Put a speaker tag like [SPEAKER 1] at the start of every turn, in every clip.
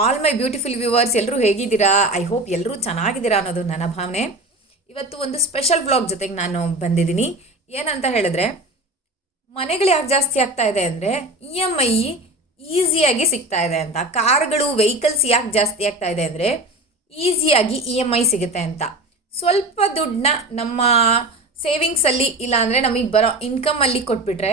[SPEAKER 1] All my beautiful viewers ಎಲ್ಲರೂ ಹೇಗಿದ್ದೀರಾ? I hope ಎಲ್ಲರೂ ಚೆನ್ನಾಗಿದ್ದೀರಾ ಅನ್ನೋದು ನನ್ನ ಭಾವನೆ. ಇವತ್ತು ಒಂದು ಸ್ಪೆಷಲ್ ಬ್ಲಾಗ್ ಜೊತೆಗೆ ನಾನು ಬಂದಿದ್ದೀನಿ. ಏನಂತ ಹೇಳಿದ್ರೆ, ಮನೆಗಳು ಯಾಕೆ ಜಾಸ್ತಿ ಆಗ್ತಾ ಇದೆ ಅಂದರೆ ಇ ಎಂ ಐ ಈಸಿಯಾಗಿ ಸಿಗ್ತಾ ಇದೆ ಅಂತ. ಕಾರ್ಗಳು ವೆಹಿಕಲ್ಸ್ ಯಾಕೆ ಜಾಸ್ತಿ ಆಗ್ತಾ ಇದೆ ಅಂದರೆ ಈಸಿಯಾಗಿ ಇ ಎಂ ಐ ಸಿಗುತ್ತೆ ಅಂತ. ಸ್ವಲ್ಪ ದುಡ್ಡನ್ನ ನಮ್ಮ ಸೇವಿಂಗ್ಸಲ್ಲಿ ಇಲ್ಲಾಂದರೆ ನಮಗೆ ಬರೋ ಇನ್ಕಮಲ್ಲಿ ಕೊಟ್ಬಿಟ್ರೆ,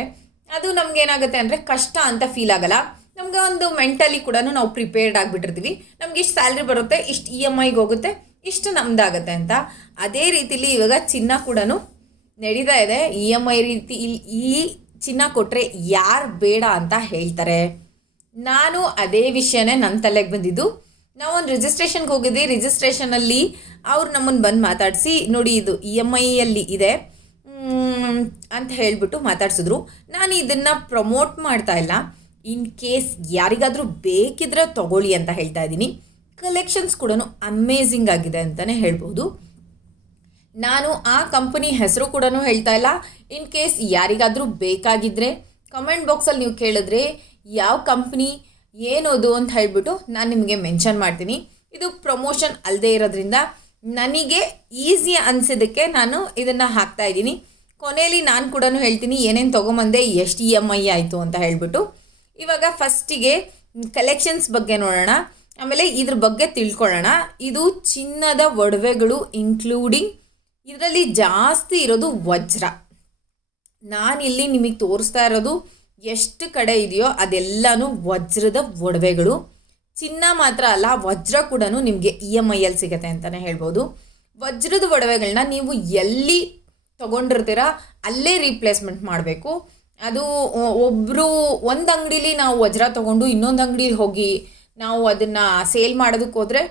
[SPEAKER 1] ಅದು ನಮ್ಗೆ ಏನಾಗುತ್ತೆ ಅಂದರೆ ಕಷ್ಟ ಅಂತ ಫೀಲ್ ಆಗಲ್ಲ. ನಮ್ಗೆ ಒಂದು ಮೆಂಟಲಿ ಕೂಡ ನಾವು ಪ್ರಿಪೇರ್ಡ್ ಆಗಿಬಿಟ್ಟಿರ್ತೀವಿ. ನಮ್ಗೆ ಇಷ್ಟು ಸ್ಯಾಲ್ರಿ ಬರುತ್ತೆ, ಇಷ್ಟು ಇ ಎಂ ಐಗೆ ಹೋಗುತ್ತೆ, ಇಷ್ಟು ನಮ್ದಾಗುತ್ತೆ ಅಂತ. ಅದೇ ರೀತಿಲಿ ಇವಾಗ ಚಿನ್ನ ಕೂಡ ನಡೀತಾ ಇದೆ. ಇ ಎಂ ಐ ರೀತಿ ಇಲ್ಲಿ ಈ ಚಿನ್ನ ಕೊಟ್ಟರೆ ಯಾರು ಬೇಡ ಅಂತ ಹೇಳ್ತಾರೆ. ನಾನು ಅದೇ ವಿಷಯನೇ ನನ್ನ ತಲೆಗೆ ಬಂದಿದ್ದು. ನಾವೊಂದು ರಿಜಿಸ್ಟ್ರೇಷನ್ಗೆ ಹೋಗಿದ್ವಿ. ರಿಜಿಸ್ಟ್ರೇಷನಲ್ಲಿ ಅವ್ರು ನಮ್ಮನ್ನು ಬಂದು ಮಾತಾಡಿಸಿ, ನೋಡಿ ಇದು ಇ ಎಂ ಐಯಲ್ಲಿ ಇದೆ. ಅಂತ ಹೇಳಿಬಿಟ್ಟು ಮಾತಾಡ್ಸಿದ್ರು. ನಾನು ಇದನ್ನು ಪ್ರಮೋಟ್ ಮಾಡ್ತಾ ಇಲ್ಲ. ಇನ್ ಕೇಸ್ ಯಾರಿಗಾದರೂ ಬೇಕಿದ್ರೆ ತಗೊಳ್ಳಿ ಅಂತ ಹೇಳ್ತಾ ಇದ್ದೀನಿ. ಕಲೆಕ್ಷನ್ಸ್ ಕೂಡ ಅಮೇಝಿಂಗ್ ಆಗಿದೆ ಅಂತಲೇ ಹೇಳ್ಬೋದು. ನಾನು ಆ ಕಂಪನಿ ಹೆಸರು ಕೂಡ ಹೇಳ್ತಾ ಇಲ್ಲ. ಇನ್ ಕೇಸ್ ಯಾರಿಗಾದರೂ ಬೇಕಾಗಿದ್ದರೆ ಕಮೆಂಟ್ ಬಾಕ್ಸಲ್ಲಿ ನೀವು ಕೇಳಿದ್ರೆ ಯಾವ ಕಂಪ್ನಿ ಏನದು ಅಂತ ಹೇಳ್ಬಿಟ್ಟು ನಾನು ನಿಮಗೆ ಮೆನ್ಷನ್ ಮಾಡ್ತೀನಿ. ಇದು ಪ್ರಮೋಷನ್ ಅಲ್ಲದೆ ಇರೋದ್ರಿಂದ ನನಗೆ ಈಸಿ ಅನಿಸಿದ್ದಕ್ಕೆ ನಾನು ಇದನ್ನು ಹಾಕ್ತಾ ಇದ್ದೀನಿ. ಕೊನೆಯಲ್ಲಿ ನಾನು ಕೂಡ ಹೇಳ್ತೀನಿ ಏನೇನು ತೊಗೊಂಬಂದೆ, ಎಷ್ಟು ಇ ಎಂ ಐ ಆಯಿತು ಅಂತ ಹೇಳ್ಬಿಟ್ಟು. ಇವಾಗ ಫಸ್ಟಿಗೆ ಕಲೆಕ್ಷನ್ಸ್ ಬಗ್ಗೆ ನೋಡೋಣ. ಆಮೇಲೆ ಇದ್ರ ಬಗ್ಗೆ ತಿಳ್ಕೊಳ್ಳೋಣ. ಇದು ಚಿನ್ನದ ಒಡವೆಗಳು ಇನ್ಕ್ಲೂಡಿಂಗ್ ಇದರಲ್ಲಿ ಜಾಸ್ತಿ ಇರೋದು ವಜ್ರ. ನಾನಿಲ್ಲಿ ನಿಮಗೆ ತೋರಿಸ್ತಾ ಇರೋದು ಎಷ್ಟು ಕಡೆ ಇದೆಯೋ ಅದೆಲ್ಲನೂ ವಜ್ರದ ಒಡವೆಗಳು. ಚಿನ್ನ ಮಾತ್ರ ಅಲ್ಲ, ವಜ್ರ ಕೂಡ ನಿಮಗೆ ಇ ಎಂ ಐಯಲ್ಲಿ ಸಿಗುತ್ತೆ ಅಂತಲೇ ಹೇಳ್ಬೋದು. ವಜ್ರದ ಒಡವೆಗಳನ್ನ ನೀವು ಎಲ್ಲಿ ತೊಗೊಂಡಿರ್ತೀರ ಅಲ್ಲೇ ರೀಪ್ಲೇಸ್ಮೆಂಟ್ ಮಾಡಬೇಕು. ಅದು ಒಬ್ಬರು ಒಂದು ಅಂಗಡೀಲಿ ನಾವು ವಜ್ರ ತಗೊಂಡು ಇನ್ನೊಂದು ಅಂಗಡೀಲಿ ಹೋಗಿ ನಾವು ಅದನ್ನು ಸೇಲ್ ಮಾಡೋದಕ್ಕೆ ಹೋದರೆ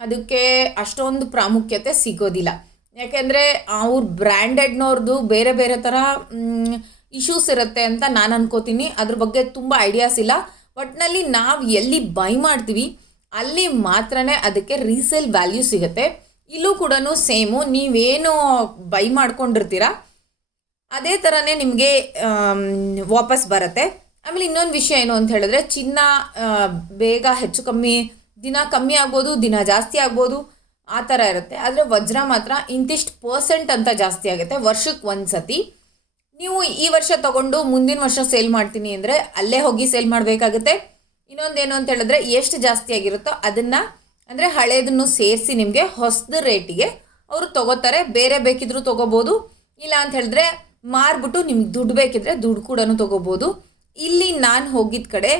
[SPEAKER 1] ಅದಕ್ಕೆ ಅಷ್ಟೊಂದು ಪ್ರಾಮುಖ್ಯತೆ ಸಿಗೋದಿಲ್ಲ. ಯಾಕೆಂದರೆ ಅವ್ರ ಬ್ರ್ಯಾಂಡೆಡ್ನವ್ರದ್ದು ಬೇರೆ ಬೇರೆ ಥರ ಇಶ್ಯೂಸ್ ಇರುತ್ತೆ ಅಂತ ನಾನು ಅನ್ಕೋತೀನಿ. ಅದ್ರ ಬಗ್ಗೆ ತುಂಬ ಐಡಿಯಾಸ್ ಇಲ್ಲ. ಒಟ್ಟಿನಲ್ಲಿ ನಾವು ಎಲ್ಲಿ ಬೈ ಮಾಡ್ತೀವಿ, ಅಲ್ಲಿ ಮಾತ್ರನೇ ಅದಕ್ಕೆ ರೀಸೇಲ್ ವ್ಯಾಲ್ಯೂ ಸಿಗುತ್ತೆ. ಇಲ್ಲೂ ಕೂಡ ಸೇಮು, ನೀವೇನು ಬೈ ಮಾಡ್ಕೊಂಡಿರ್ತೀರ? ಅದೇ ಥರನೇ ನಿಮಗೆ ವಾಪಸ್ ಬರುತ್ತೆ. ಆಮೇಲೆ ಇನ್ನೊಂದು ವಿಷಯ ಏನು ಅಂತ ಹೇಳಿದ್ರೆ, ಚಿನ್ನ ಬೇಗ ಹೆಚ್ಚು ಕಮ್ಮಿ, ದಿನ ಕಮ್ಮಿ ಆಗ್ಬೋದು, ದಿನ ಜಾಸ್ತಿ ಆಗ್ಬೋದು, ಆ ಥರ ಇರುತ್ತೆ. ಆದರೆ ವಜ್ರ ಮಾತ್ರ ಇಂತಿಷ್ಟು ಪರ್ಸೆಂಟ್ ಅಂತ ಜಾಸ್ತಿ ಆಗುತ್ತೆ ವರ್ಷಕ್ಕೆ ಒಂದು ಸತಿ ನೀವು ಈ ವರ್ಷ ತಗೊಂಡು ಮುಂದಿನ ವರ್ಷ ಸೇಲ್ ಮಾಡ್ತೀನಿ ಅಂದರೆ ಅಲ್ಲೇ ಹೋಗಿ ಸೇಲ್ ಮಾಡಬೇಕಾಗುತ್ತೆ. ಇನ್ನೊಂದೇನು ಅಂತ ಹೇಳಿದ್ರೆ, ಎಷ್ಟು ಜಾಸ್ತಿ ಆಗಿರುತ್ತೋ ಅದನ್ನು, ಅಂದರೆ ಹಳೇದನ್ನು ಸೇರಿಸಿ ನಿಮಗೆ ಹೊಸದ ರೇಟಿಗೆ ಅವರು ತಗೋತಾರೆ. ಬೇರೆ ಬೇಕಿದ್ರೂ ತಗೋಬೋದು. ಇಲ್ಲ ಅಂತ ಹೇಳಿದ್ರೆ ಮಾರ್ಬಿಟ್ಟು ನಿಮ್ಗೆ ದುಡ್ಡು ಬೇಕಿದ್ರೆ ದುಡ್ಡು ಕೂಡ ತೊಗೋಬೋದು. ಇಲ್ಲಿ ನಾನು ಹೋಗಿದ್ದ ಕಡೆ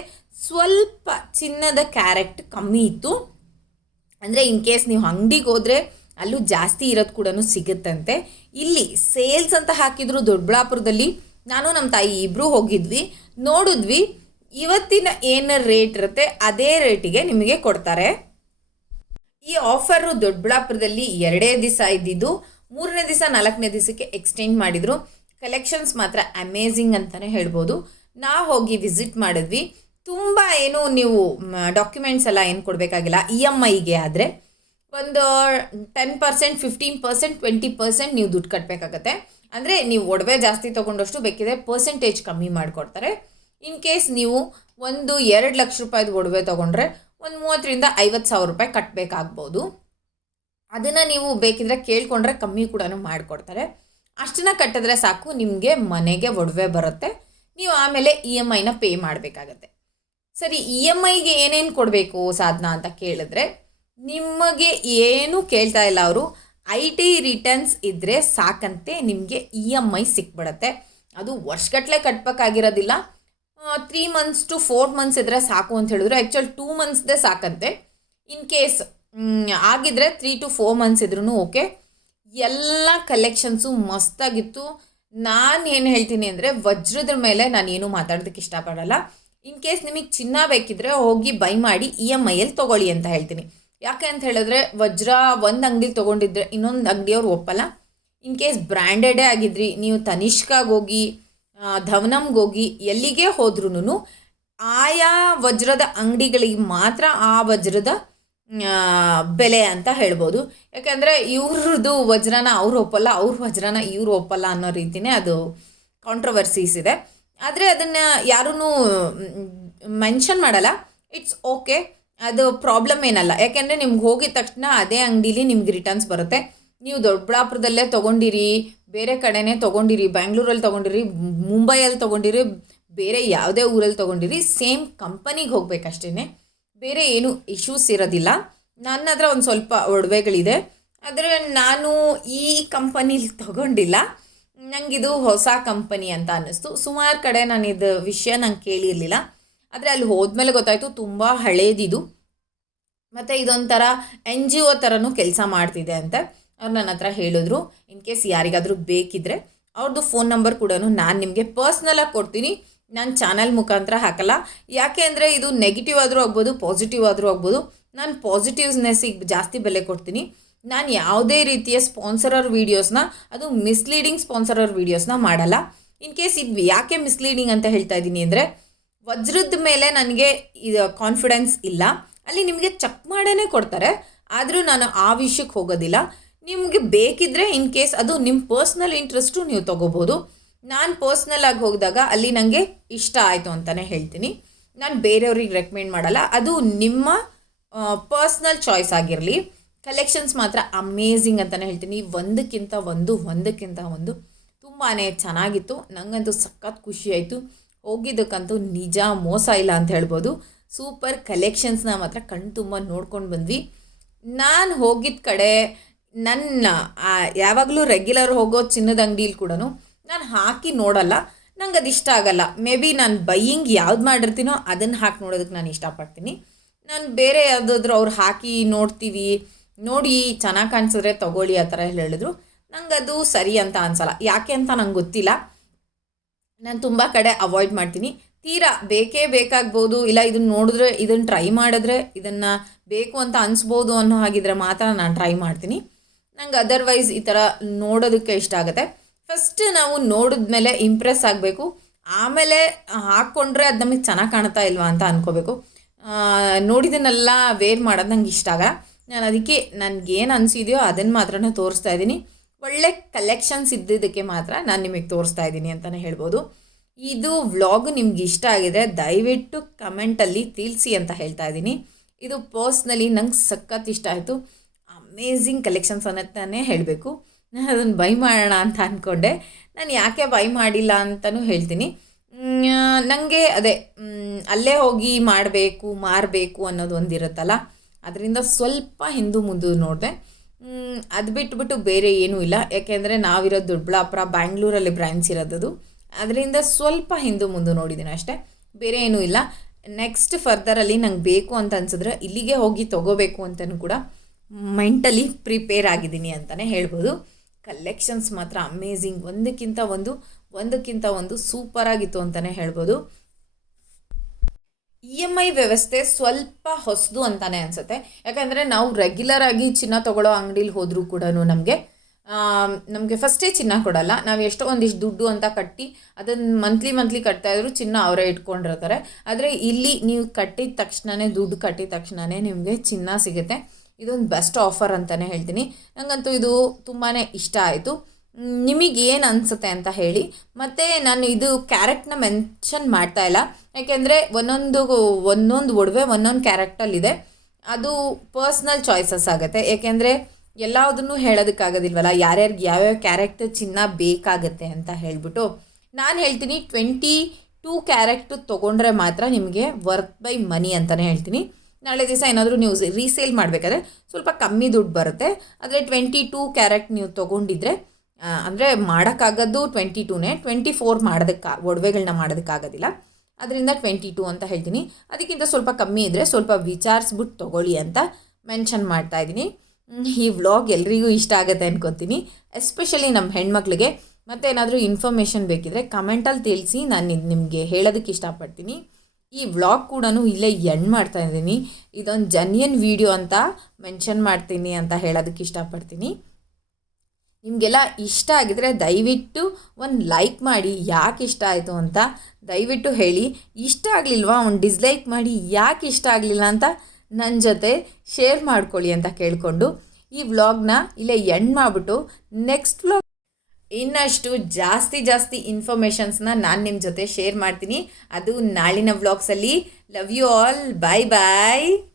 [SPEAKER 1] ಸ್ವಲ್ಪ ಚಿನ್ನದ ಕ್ಯಾರೆಕ್ಟ್ ಕಮ್ಮಿ ಇತ್ತು. ಅಂದರೆ ಇನ್ ಕೇಸ್ ನೀವು ಅಂಗಡಿಗೆ ಹೋದರೆ ಅಲ್ಲೂ ಜಾಸ್ತಿ ಇರೋದು ಕೂಡ ಸಿಗುತ್ತಂತೆ. ಇಲ್ಲಿ ಸೇಲ್ಸ್ ಅಂತ ಹಾಕಿದ್ರು ದೊಡ್ಡಬಳ್ಳಾಪುರದಲ್ಲಿ ನಾನು ನಮ್ಮ ತಾಯಿ ಇಬ್ಬರು ಹೋಗಿದ್ವಿ. ನೋಡಿದ್ವಿ, ಇವತ್ತಿನ ಏನು ರೇಟ್ ಇರುತ್ತೆ ಅದೇ ರೇಟಿಗೆ ನಿಮಗೆ ಕೊಡ್ತಾರೆ. ಈ ಆಫರು ದೊಡ್ಡಬಳ್ಳಾಪುರದಲ್ಲಿ ಎರಡೇ ದಿವಸ ಇದ್ದಿದ್ದು, ಮೂರನೇ ದಿವಸ ನಾಲ್ಕನೇ ದಿವಸಕ್ಕೆ ಎಕ್ಸ್ಟೆಂಡ್ ಮಾಡಿದರು. ಕಲೆಕ್ಷನ್ಸ್ ಮಾತ್ರ ಅಮೇಝಿಂಗ್ ಅಂತಲೇ ಹೇಳ್ಬೋದು. ನಾ ಹೋಗಿ ವಿಸಿಟ್ ಮಾಡಿದ್ವಿ. ತುಂಬ ಏನು ನೀವು ಡಾಕ್ಯುಮೆಂಟ್ಸ್ ಎಲ್ಲ ಏನು ಕೊಡಬೇಕಾಗಿಲ್ಲ ಇ ಎಂ ಐಗೆ ಆದರೆ. ಒಂದು ten percent fifteen percent twenty percent ನೀವು ದುಡ್ಡು ಕಟ್ಟಬೇಕಾಗತ್ತೆ ಅಂದರೆ ನೀವು ಒಡವೆ ಜಾಸ್ತಿ ತೊಗೊಂಡಷ್ಟು ಬೇಕಿದೆ ಪರ್ಸೆಂಟೇಜ್ ಕಮ್ಮಿ ಮಾಡಿಕೊಡ್ತಾರೆ. ಇನ್ ಕೇಸ್ ನೀವು ಒಂದು ಎರಡು ಲಕ್ಷ ರೂಪಾಯಿದು ಒಡವೆ ತೊಗೊಂಡ್ರೆ ಒಂದು ಮೂವತ್ತರಿಂದ ಐವತ್ತು ಸಾವಿರ ರೂಪಾಯಿ ಕಟ್ಟಬೇಕಾಗ್ಬೋದು ಅದನ್ನು ನೀವು ಬೇಕಿದ್ರೆ ಕೇಳಿಕೊಂಡ್ರೆ ಕಮ್ಮಿ ಕೂಡ ಮಾಡಿಕೊಡ್ತಾರೆ. ಅಷ್ಟನ್ನ ಕಟ್ಟಿದ್ರೆ ಸಾಕು, ನಿಮಗೆ ಮನೆಗೆ ಒಡವೆ ಬರುತ್ತೆ, ನೀವು ಆಮೇಲೆ ಇ ಎಂ ಐನ ಪೇ ಮಾಡಬೇಕಾಗತ್ತೆ. ಸರಿ ಇ ಎಂ ಐಗೆ ಏನೇನು ಕೊಡಬೇಕು ಸಾಧನ ಅಂತ ಕೇಳಿದ್ರೆ, ನಿಮಗೆ ಏನು ಕೇಳ್ತಾ ಇಲ್ಲ ಅವರು ಐ ಟಿ ರಿಟರ್ನ್ಸ್ ಇದ್ದರೆ ಸಾಕಂತೆ ನಿಮಗೆ ಇ ಎಂ ಐ ಸಿಕ್ಬಿಡತ್ತೆ. ಅದು ವರ್ಷಗಟ್ಟಲೆ ಕಟ್ಟಬೇಕಾಗಿರೋದಿಲ್ಲ three months to four months ಇದ್ದರೆ ಸಾಕು ಅಂತ ಹೇಳಿದ್ರು. ಆ್ಯಕ್ಚುಲ್ ಟೂ ಮಂತ್ಸ್ದೇ ಸಾಕಂತೆ. ಇನ್ ಕೇಸ್ ಆಗಿದ್ರೆ ತ್ರೀ ಟು ಫೋರ್ ಮಂತ್ಸ್ ಇದ್ರೂ ಓಕೆ ಎಲ್ಲ ಕಲೆಕ್ಷನ್ಸು ಮಸ್ತಾಗಿತ್ತು. ನಾನು ಏನು ಹೇಳ್ತೀನಿ ಅಂದರೆ ವಜ್ರದ ಮೇಲೆ ನಾನು ಏನು ಮಾತಾಡೋದಕ್ಕೆ ಇಷ್ಟಪಡಲ್ಲ. ಇನ್ ಕೇಸ್ ನಿಮಗೆ ಚಿನ್ನ ಬೇಕಿದ್ರೆ ಹೋಗಿ ಬೈ ಮಾಡಿ ಇ ಎಂ ಐಯಲ್ಲಿ ತೊಗೊಳ್ಳಿ ಅಂತ ಹೇಳ್ತೀನಿ. ಯಾಕೆ ಅಂತ ಹೇಳಿದ್ರೆ ವಜ್ರ ಒಂದು ಅಂಗಡಿಲಿ ತೊಗೊಂಡಿದ್ರೆ ಇನ್ನೊಂದು ಅಂಗಡಿಯವ್ರು ಒಪ್ಪಲ್ಲ. ಇನ್ ಕೇಸ್ ಬ್ರ್ಯಾಂಡೆಡೇ ಆಗಿದ್ರಿ, ನೀವು ತನಿಷ್ಕಾಗ ಹೋಗಿ ಧವನಮ್ಗೆ ಹೋಗಿ ಎಲ್ಲಿಗೆ ಹೋದ್ರೂ ಆಯಾ ವಜ್ರದ ಅಂಗಡಿಗಳಿಗೆ ಮಾತ್ರ ಆ ವಜ್ರದ ಬೆಲೆ ಅಂತ ಹೇಳ್ಬೋದು. ಯಾಕೆಂದರೆ ಇವ್ರದ್ದು ವಜ್ರನ ಅವ್ರು ಒಪ್ಪಲ್ಲ, ಅವ್ರ ವಜ್ರನ ಇವ್ರು ಒಪ್ಪಲ್ಲ ಅನ್ನೋ ರೀತಿಯೇ ಅದು ಕಾಂಟ್ರವರ್ಸೀಸ್ ಇದೆ. ಆದರೆ ಅದನ್ನು ಯಾರೂ ಮೆನ್ಷನ್ ಮಾಡಲ್ಲ. ಇಟ್ಸ್ ಓಕೆ ಅದು ಪ್ರಾಬ್ಲಮ್ ಏನಲ್ಲ. ಯಾಕೆಂದರೆ ನಿಮ್ಗೆ ಹೋಗಿದ ತಕ್ಷಣ ಅದೇ ಅಂಗಡೀಲಿ ನಿಮ್ಗೆ ರಿಟರ್ನ್ಸ್ ಬರುತ್ತೆ. ನೀವು ದೊಡ್ಡಬಳ್ಳಾಪುರದಲ್ಲೇ ತೊಗೊಂಡಿರಿ, ಬೇರೆ ಕಡೆನೇ ತೊಗೊಂಡಿರಿ ಬ್ಯಾಂಗ್ಳೂರಲ್ಲಿ ತೊಗೊಂಡಿರಿ ಮುಂಬೈಯಲ್ಲಿ ತೊಗೊಂಡಿರಿ, ಬೇರೆ ಯಾವುದೇ ಊರಲ್ಲಿ ತೊಗೊಂಡಿರಿ ಸೇಮ್ ಕಂಪನಿಗೆ ಹೋಗ್ಬೇಕಷ್ಟೇ ಬೇರೆ ಏನು ಇಶ್ಯೂಸ್ ಇರೋದಿಲ್ಲ. ನನ್ನ ಹತ್ರ ಒಂದು ಸ್ವಲ್ಪ ಒಡವೆಗಳಿದೆ. ಆದರೆ ನಾನು ಈ ಕಂಪನಿಲಿ ತೊಗೊಂಡಿಲ್ಲ. ನನಗಿದು ಹೊಸ ಕಂಪನಿ ಅಂತ ಅನ್ನಿಸ್ತು. ಸುಮಾರು ಕಡೆ ನಾನು ಇದು ವಿಷಯ ನಂಗೆ ಕೇಳಿರಲಿಲ್ಲ. ಆದರೆ ಅಲ್ಲಿ ಹೋದ್ಮೇಲೆ ಗೊತ್ತಾಯಿತು ತುಂಬ ಹಳೇದಿದು. ಮತ್ತು ಇದೊಂಥರ ಎನ್ ಜಿ ಒ ಥರನೂ ಕೆಲಸ ಮಾಡ್ತಿದೆ ಅಂತ ಅವ್ರು ನನ್ನ ಹತ್ರ ಹೇಳಿದ್ರು. ಇನ್ ಕೇಸ್ ಯಾರಿಗಾದರೂ ಬೇಕಿದ್ದರೆ ಅವ್ರದ್ದು ಫೋನ್ ನಂಬರ್ ಕೂಡ ನಾನು ನಿಮಗೆ ಪರ್ಸ್ನಲಾಗಿ ಕೊಡ್ತೀನಿ. ನಾನು ಚಾನಲ್ ಮುಖಾಂತರ ಹಾಕಲ್ಲ. ಯಾಕೆ ಅಂದರೆ ಇದು ನೆಗೆಟಿವ್ ಆದರೂ ಆಗ್ಬೋದು ಪಾಸಿಟಿವ್ ಆದರೂ ಆಗ್ಬೋದು. ನಾನು ಪಾಸಿಟಿವ್ನೆಸ್ಸಿಗೆ ಜಾಸ್ತಿ ಬೆಲೆ ಕೊಡ್ತೀನಿ. ನಾನು ಯಾವುದೇ ರೀತಿಯ ಸ್ಪಾನ್ಸರರ್ ವೀಡಿಯೋಸ್ನ ಅದು ಮಿಸ್ಲೀಡಿಂಗ್ ಸ್ಪಾನ್ಸರರ್ ವೀಡಿಯೋಸ್ನ ಮಾಡಲ್ಲ. ಇನ್ ಕೇಸ್ ಇದು ಯಾಕೆ ಮಿಸ್ಲೀಡಿಂಗ್ ಅಂತ ಹೇಳ್ತಾ ಇದ್ದೀನಿ ಅಂದರೆ, ವಜ್ರದ ಮೇಲೆ ನನಗೆ ಇದು ಕಾನ್ಫಿಡೆನ್ಸ್ ಇಲ್ಲ. ಅಲ್ಲಿ ನಿಮಗೆ ಚೆಕ್ ಮಾಡೇ ಕೊಡ್ತಾರೆ. ಆದರೂ ನಾನು ಆ ವಿಷಯಕ್ಕೆ ಹೋಗೋದಿಲ್ಲ. ನಿಮಗೆ ಬೇಕಿದ್ದರೆ ಇನ್ ಕೇಸ್ ಅದು ನಿಮ್ಮ ಪರ್ಸ್ನಲ್ ಇಂಟ್ರೆಸ್ಟು ನೀವು ತೊಗೋಬೋದು. ನಾನು ಪರ್ಸ್ನಲ್ ಆಗಿ ಹೋಗಿದಾಗ ಅಲ್ಲಿ ನನಗೆ ಇಷ್ಟ ಆಯಿತು ಅಂತಲೇ ಹೇಳ್ತೀನಿ. ನಾನು ಬೇರೆಯವ್ರಿಗೆ ರೆಕಮೆಂಡ್ ಮಾಡಲ್ಲ. ಅದು ನಿಮ್ಮ ಪರ್ಸ್ನಲ್ ಚಾಯ್ಸ್ ಆಗಿರಲಿ. ಕಲೆಕ್ಷನ್ಸ್ ಮಾತ್ರ ಅಮೇಝಿಂಗ್ ಅಂತಲೇ ಹೇಳ್ತೀನಿ. ಒಂದಕ್ಕಿಂತ ಒಂದು ಒಂದಕ್ಕಿಂತ ಒಂದು ತುಂಬಾ ಚೆನ್ನಾಗಿತ್ತು. ನನಗಂತೂ ಸಖತ್ ಖುಷಿ ಆಯಿತು. ಹೋಗಿದ್ದಕ್ಕಂತೂ ನಿಜ ಮೋಸ ಇಲ್ಲ ಅಂತ ಹೇಳ್ಬೋದು. ಸೂಪರ್ ಕಲೆಕ್ಷನ್ಸ್ನ ಮಾತ್ರ ಕಣ್ಣು ತುಂಬ ನೋಡ್ಕೊಂಡು ಬಂದ್ವಿ. ನಾನು ಹೋಗಿದ್ದ ಕಡೆ ನನ್ನ ಯಾವಾಗಲೂ ರೆಗ್ಯುಲರ್ ಹೋಗೋ ಚಿನ್ನದ ಅಂಗಡಿಲಿ ಕೂಡ ನಾನು ಹಾಕಿ ನೋಡಲ್ಲ, ನಂಗೆ ಅದು ಇಷ್ಟ ಆಗಲ್ಲ. ಮೇ ಬಿ ನಾನು ಬೈಯಿಂಗ್ ಯಾವ್ದು ಮಾಡಿರ್ತೀನೋ ಅದನ್ನು ಹಾಕಿ ನೋಡೋದಕ್ಕೆ ನಾನು ಇಷ್ಟಪಡ್ತೀನಿ. ನಾನು ಬೇರೆ ಯಾವುದಾದ್ರು ಅವ್ರು ಹಾಕಿ ನೋಡ್ತೀವಿ, ನೋಡಿ ಚೆನ್ನಾಗಿ ಕಾಣಿಸಿದ್ರೆ ತೊಗೊಳ್ಳಿ ಆ ಥರ ಹೇಳಿದ್ರು. ನಂಗೆ ಅದು ಸರಿ ಅಂತ ಅನ್ಸಲ್ಲ. ಯಾಕೆ ಅಂತ ನಂಗೆ ಗೊತ್ತಿಲ್ಲ. ನಾನು ತುಂಬ ಕಡೆ ಅವಾಯ್ಡ್ ಮಾಡ್ತೀನಿ. ತೀರಾ ಬೇಕೇ ಬೇಕಾಗ್ಬೋದು, ಇಲ್ಲ ಇದನ್ನು ನೋಡಿದ್ರೆ ಇದನ್ನು ಟ್ರೈ ಮಾಡಿದ್ರೆ, ಇದನ್ನು ಬೇಕು ಅಂತ ಅನಿಸ್ಬೋದು ಅನ್ನೋ ಹಾಗಿದ್ರೆ ಮಾತ್ರ ನಾನು ಟ್ರೈ ಮಾಡ್ತೀನಿ. ನಂಗೆ ಅದರ್ವೈಸ್ ಈ ಥರ ನೋಡೋದಕ್ಕೆ ಇಷ್ಟ ಆಗುತ್ತೆ. ಫಸ್ಟ್ ನಾವು ನೋಡಿದ್ಮೇಲೆ ಇಂಪ್ರೆಸ್ ಆಗಬೇಕು. ಆಮೇಲೆ ಹಾಕ್ಕೊಂಡ್ರೆ ಅದು ನಮಗೆ ಚೆನ್ನಾಗಿ ಕಾಣ್ತಾ ಇಲ್ವಾ ಅಂತ ಅನ್ಕೋಬೇಕು. ನೋಡಿದನ್ನೆಲ್ಲ ವೇರ್ ಮಾಡೋದು ನಂಗೆ ಇಷ್ಟ ಆಗಲ್ಲ. ನಾನು ಅದಕ್ಕೆ ನನಗೇನು ಅನಿಸಿದೆಯೋ ಅದನ್ನು ಮಾತ್ರ ತೋರಿಸ್ತಾ ಇದ್ದೀನಿ. ಒಳ್ಳೆ ಕಲೆಕ್ಷನ್ಸ್ ಇದ್ದಿದ್ದಕ್ಕೆ ಮಾತ್ರ ನಾನು ನಿಮಗೆ ತೋರಿಸ್ತಾ ಇದ್ದೀನಿ ಅಂತಲೇ ಹೇಳ್ಬೋದು. ಇದು ವ್ಲಾಗ್ ನಿಮ್ಗೆ ಇಷ್ಟ ಆಗಿದೆ ದಯವಿಟ್ಟು ಕಮೆಂಟಲ್ಲಿ ತಿಳಿಸಿ ಅಂತ ಹೇಳ್ತಾ ಇದ್ದೀನಿ. ಇದು ಪರ್ಸ್ನಲಿ ನಂಗೆ ಸಖತ್ ಇಷ್ಟ ಆಯಿತು. ಅಮೇಝಿಂಗ್ ಕಲೆಕ್ಷನ್ಸ್ ಅನ್ನತ್ತಾನೆ ಹೇಳಬೇಕು. ನಾನು ಅದನ್ನು ಬೈ ಮಾಡೋಣ ಅಂತ ಅಂದ್ಕೊಂಡೆ ನಾನು ಯಾಕೆ ಬೈ ಮಾಡಿಲ್ಲ ಅಂತಲೂ ಹೇಳ್ತೀನಿ. ನನಗೆ ಅದೇ ಅಲ್ಲೇ ಹೋಗಿ ಮಾಡಬೇಕು, ಮಾರಬೇಕು ಅನ್ನೋದು ಒಂದಿರುತ್ತಲ್ಲ? ಅದರಿಂದ ಸ್ವಲ್ಪ ಹಿಂದೂ ಮುಂದೆ ನೋಡಿದೆ. ಅದು ಬಿಟ್ಬಿಟ್ಟು ಬೇರೆ ಏನೂ ಇಲ್ಲ. ಯಾಕೆಂದರೆ ನಾವಿರೋ ದೊಡ್ಡಬಳ್ಳಾಪುರ ಬ್ಯಾಂಗ್ಳೂರಲ್ಲಿ ಬ್ರ್ಯಾಂಚ್ ಇರೋದದು. ಅದರಿಂದ ಸ್ವಲ್ಪ ಹಿಂದೂ ಮುಂದೆ ನೋಡಿದ್ದೀನಿ ಅಷ್ಟೇ. ಬೇರೆ ಏನೂ ಇಲ್ಲ. ನೆಕ್ಸ್ಟ್ ಫರ್ದರಲ್ಲಿ ನಂಗೆ ಬೇಕು ಅಂತ ಅನ್ಸಿದ್ರೆ ಇಲ್ಲಿಗೆ ಹೋಗಿ ತೊಗೋಬೇಕು ಅಂತಲೂ ಕೂಡ ಮೆಂಟಲಿ ಪ್ರಿಪೇರ್ ಆಗಿದ್ದೀನಿ ಅಂತಲೇ ಹೇಳ್ಬೋದು. ಕಲೆಕ್ಷನ್ಸ್ ಮಾತ್ರ ಅಮೇಝಿಂಗ್ ಒಂದಕ್ಕಿಂತ ಒಂದು ಒಂದಕ್ಕಿಂತ ಒಂದು ಸೂಪರಾಗಿತ್ತು ಅಂತಲೇ ಹೇಳ್ಬೋದು. ಇ ಎಂ ಐ ವ್ಯವಸ್ಥೆ ಸ್ವಲ್ಪ ಹೊಸದು ಅಂತಲೇ ಅನಿಸುತ್ತೆ. ಯಾಕಂದರೆ ನಾವು ರೆಗ್ಯುಲರ್ ಆಗಿ ಚಿನ್ನ ತೊಗೊಳ್ಳೋ ಅಂಗಡೀಲಿ ಹೋದರೂ ಕೂಡ ನಮಗೆ ನಮಗೆ ಫಸ್ಟೇ ಚಿನ್ನ ಕೊಡಲ್ಲ. ನಾವು ಎಷ್ಟೋ ಒಂದಿಷ್ಟು ದುಡ್ಡು ಅಂತ ಕಟ್ಟಿ ಅದನ್ನು ಮಂತ್ಲಿ ಮಂತ್ಲಿ ಕಟ್ತಾ ಇದ್ರು ಚಿನ್ನ ಅವರೇ ಇಟ್ಕೊಂಡಿರ್ತಾರೆ. ಆದರೆ ಇಲ್ಲಿ ನೀವು ಕಟ್ಟಿದ ತಕ್ಷಣವೇ ದುಡ್ಡು ಕಟ್ಟಿದ ತಕ್ಷಣವೇ ನಿಮಗೆ ಚಿನ್ನ ಸಿಗುತ್ತೆ. ಇದೊಂದು ಬೆಸ್ಟ್ ಆಫರ್ ಅಂತಲೇ ಹೇಳ್ತೀನಿ. ನನಗಂತೂ ಇದು ತುಂಬಾ ಇಷ್ಟ ಆಯಿತು. ನಿಮಗೆ ಏನು ಅನಿಸುತ್ತೆ ಅಂತ ಹೇಳಿ. ಮತ್ತು ನಾನು ಇದು ಕ್ಯಾರೆಕ್ಟ್ನ ಮೆನ್ಷನ್ ಮಾಡ್ತಾ ಇಲ್ಲ. ಯಾಕೆಂದರೆ ಒಂದೊಂದು ಒಂದೊಂದು ಒಡವೆ ಒಂದೊಂದು ಕ್ಯಾರೆಕ್ಟಲ್ಲಿದೆ ಅದು ಪರ್ಸ್ನಲ್ ಚಾಯ್ಸಸ್ ಆಗುತ್ತೆ. ಏಕೆಂದರೆ ಎಲ್ಲದನ್ನೂ ಹೇಳೋದಕ್ಕಾಗೋದಿಲ್ವಲ್ಲ, ಯಾರ್ಯಾರಿಗೆ ಯಾವ್ಯಾವ ಕ್ಯಾರೆಕ್ಟರ್ ಚಿನ್ನ ಬೇಕಾಗುತ್ತೆ ಅಂತ ಹೇಳಿಬಿಟ್ಟು. ನಾನು ಹೇಳ್ತೀನಿ ಟ್ವೆಂಟಿ ಟೂ ಕ್ಯಾರೆಕ್ಟ್ ತೊಗೊಂಡ್ರೆ ಮಾತ್ರ ನಿಮಗೆ ವರ್ತ್ ಬೈ ಮನಿ ಅಂತಲೇ ಹೇಳ್ತೀನಿ. ನಾಳೆ ದಿವಸ ಏನಾದರೂ ನೀವು ರೀಸೇಲ್ ಮಾಡಬೇಕಾದ್ರೆ ಸ್ವಲ್ಪ ಕಮ್ಮಿ ದುಡ್ಡು ಬರುತ್ತೆ. ಆದರೆ ಟ್ವೆಂಟಿ ಟೂ ಕ್ಯಾರೆಟ್ ನೀವು ತೊಗೊಂಡಿದ್ರೆ ಅಂದರೆ ಮಾಡೋಕ್ಕಾಗೋದು ಟ್ವೆಂಟಿ ಟೂನೇ ಟ್ವೆಂಟಿ ಫೋರ್ ಮಾಡೋದಕ್ಕೆ ಒಡವೆಗಳನ್ನ ಮಾಡೋದಕ್ಕಾಗೋದಿಲ್ಲ. ಅದರಿಂದ ಟ್ವೆಂಟಿ ಟೂ ಅಂತ ಹೇಳ್ತೀನಿ. ಅದಕ್ಕಿಂತ ಸ್ವಲ್ಪ ಕಮ್ಮಿ ಇದ್ದರೆ ಸ್ವಲ್ಪ ವಿಚಾರಿಸ್ಬಿಟ್ಟು ತೊಗೊಳ್ಳಿ ಅಂತ ಮೆನ್ಷನ್ ಮಾಡ್ತಾ ಇದ್ದೀನಿ. ಈ ವ್ಲಾಗ್ ಎಲ್ರಿಗೂ ಇಷ್ಟ ಆಗುತ್ತೆ ಅನ್ಕೋತೀನಿ. ಎಸ್ಪೆಷಲಿ ನಮ್ಮ ಹೆಣ್ಮಕ್ಳಿಗೆ. ಮತ್ತು ಏನಾದರೂ ಇನ್ಫಾರ್ಮೇಷನ್ ಬೇಕಿದ್ರೆ ಕಮೆಂಟಲ್ಲಿ ತಿಳಿಸಿ. ನಾನು, ನಿಮಗೆ ಹೇಳೋದಕ್ಕೆ ಇಷ್ಟಪಡ್ತೀನಿ. ಈ ವ್ಲಾಗ್ ಕೂಡ ಇಲ್ಲೇ ಎಂಡ್ ಮಾಡ್ತಾ ಇದ್ದೀನಿ. ಇದೊಂದು ಜನ್ಯನ್ ವಿಡಿಯೋ ಅಂತ ಮೆನ್ಷನ್ ಮಾಡ್ತೀನಿ ಅಂತ ಹೇಳೋದಕ್ಕೆ ಇಷ್ಟಪಡ್ತೀನಿ. ನಿಮಗೆಲ್ಲ ಇಷ್ಟ ಆಗಿದರೆ ದಯವಿಟ್ಟು ಒಂದು ಲೈಕ್ ಮಾಡಿ, ಯಾಕೆ ಇಷ್ಟ ಆಯಿತು ಅಂತ ದಯವಿಟ್ಟು ಹೇಳಿ. ಇಷ್ಟ ಆಗಲಿಲ್ವಾ? ಒಂದು ಡಿಸ್ಲೈಕ್ ಮಾಡಿ, ಯಾಕೆ ಇಷ್ಟ ಆಗಲಿಲ್ಲ ಅಂತ ನನ್ನ ಜೊತೆ ಶೇರ್ ಮಾಡ್ಕೊಳ್ಳಿ ಅಂತ ಕೇಳಿಕೊಂಡು ಈ ವ್ಲಾಗ್ನ ಇಲ್ಲೇ ಎಂಡ್ ಮಾಡಿಬಿಟ್ಟು ನೆಕ್ಸ್ಟ್ ವ್ಲಾಗ್ ಇನ್ನಷ್ಟು ಜಾಸ್ತಿ ಜಾಸ್ತಿ ಇನ್ಫಾರ್ಮೇಷನ್ಸ್ನ ನಾನು ನಿಮ್ಮ ಜೊತೆ ಶೇರ್ ಮಾಡ್ತೀನಿ. ಅದು ನಾಳಿನ ವ್ಲಾಗ್ಸಲ್ಲಿ love you all bye bye